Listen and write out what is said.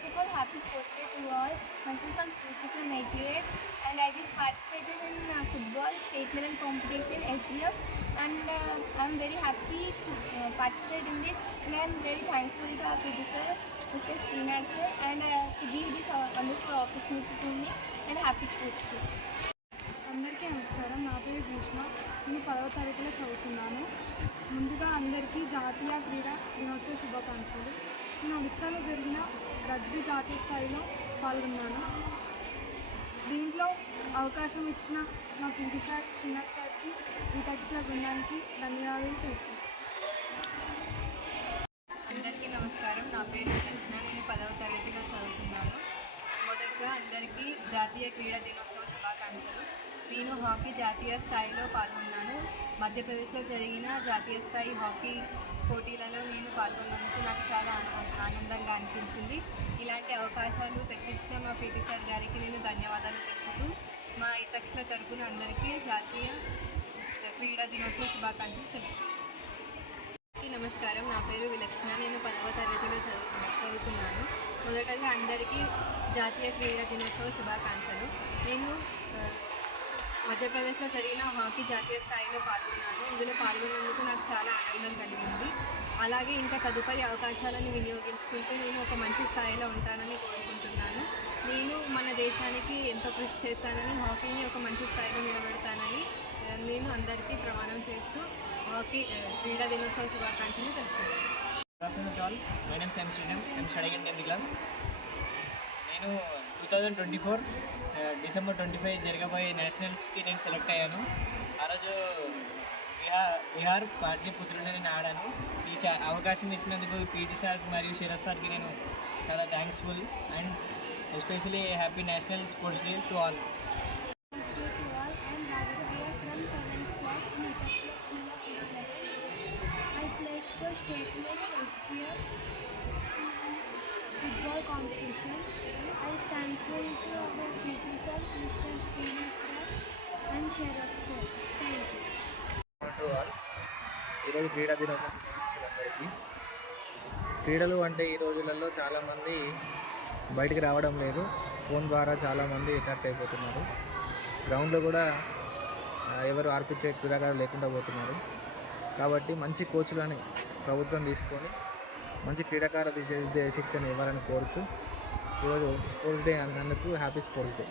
First of all, happy sports day to all. Myself, I'm Smriti from 8th grade and I just participated in uh, football state level competition SGF and uh, I'm very happy to uh, participate in this and I'm very thankful to our PT sir, Mr. Srinath sir and uh, to give this uh, wonderful opportunity to me and happy sports day. అందరికీ నమస్కారం నా పేరు గ్రీష్మ నేను పదవ తరగతిలో చదువుతున్నాను ముందుగా అందరికీ జాతీయ క్రీడా దినోత్సవ శుభాకాంక్షలు నా ఒడిస్సాలో జరిగిన రగ్బీ జాతీయ స్థాయిలో పాల్గొన్నాను. దీంట్లో అవకాశం ఇచ్చిన మా పింకి సార్ శ్రీనాథ్ సార్కి ఈ తక్షణ బృందానికి ధన్యవాదాలు తెలుపుతాను. అందరికీ నమస్కారం. నా పేరు లక్షణ నేను పదవ తరగతిలో చదువుతున్నాను. మొదటగా అందరికీ జాతీయ క్రీడా దినోత్సవ శుభాకాంక్షలు. నేను హాకీ జాతీయ స్థాయిలో పాల్గొన్నాను. మధ్యప్రదేశ్లో జరిగిన జాతీయ స్థాయి హాకీ పోటీలలో నేను పాల్గొన్నందుకు నాకు చాలా ఆనందం ఆనందంగా అనిపించింది. ఇలాంటి అవకాశాలు తెప్పించిన మా పీటీ సార్ గారికి నేను ధన్యవాదాలు తెలుపుతూ మా ఇతక్షల తరపున అందరికీ జాతీయ క్రీడా దినోత్సవ శుభాకాంక్షలు తెలుపుతున్నాను నమస్కారం. నా పేరు విలక్షణ. నేను పదవ తరగతిలో చదువు చదువుతున్నాను. మొదటగా అందరికీ జాతీయ క్రీడా దినోత్సవ శుభాకాంక్షలు. నేను మధ్యప్రదేశ్లో జరిగిన హాకీ జాతీయ స్థాయిలో పాల్గొన్నాను. ఇందులో పాల్గొన్నందుకు నాకు అలాగే ఇంకా తదుపరి అవకాశాలను వినియోగించుకుంటూ నేను ఒక మంచి స్థాయిలో ఉంటానని కోరుకుంటున్నాను నేను మన దేశానికి ఎంతో కృషి చేస్తానని హాకీని ఒక మంచి స్థాయిలో నిలబెడతానని నేను అందరికీ ప్రమాణం చేస్తూ హాకీ క్రీడా దినోత్సవ శుభాకాంక్షలు తెలుపుతున్నాను Good afternoon to all. My name is M. Srinam. I'm studying in 10th class. నేను two thousand twenty four December twenty five జరగబోయే నేషనల్స్కి నేను సెలెక్ట్ అయ్యాను ఆ రోజు బీహార్ బీహార్ పాటలీపుత్రుడు నేను ఆడాను ఈ చా అవకాశం ఇచ్చినందుకు పీటీ సార్ మరియు శరత్ సార్కి నేను చాలా thankful and especially happy national sports day to all Namaste to all. I'm Bhavya from 7th class in Itachula School of Physics. I played for state level SGF football competition. I thankful to our PT sir, Mr. Srinath sir and Sharat ఈరోజు క్రీడా దినోత్సవం అందరికీ. క్రీడలు అంటే ఈ రోజులలో చాలామంది బయటికి రావడం లేదు. ఫోన్ ద్వారా చాలామంది అట్రాక్ట్ అయిపోతున్నారు. గ్రౌండ్లో కూడా ఎవరు ఆర్పించే క్రీడాకారులు లేకుండా పోతున్నారు. కాబట్టి మంచి కోచ్లని ప్రభుత్వం తీసుకొని మంచి క్రీడాకారులు శిక్షణ ఇవ్వాలని కోరుచు. ఈరోజు స్పోర్ట్స్ డే అన్నందుకు హ్యాపీ స్పోర్ట్స్ డే.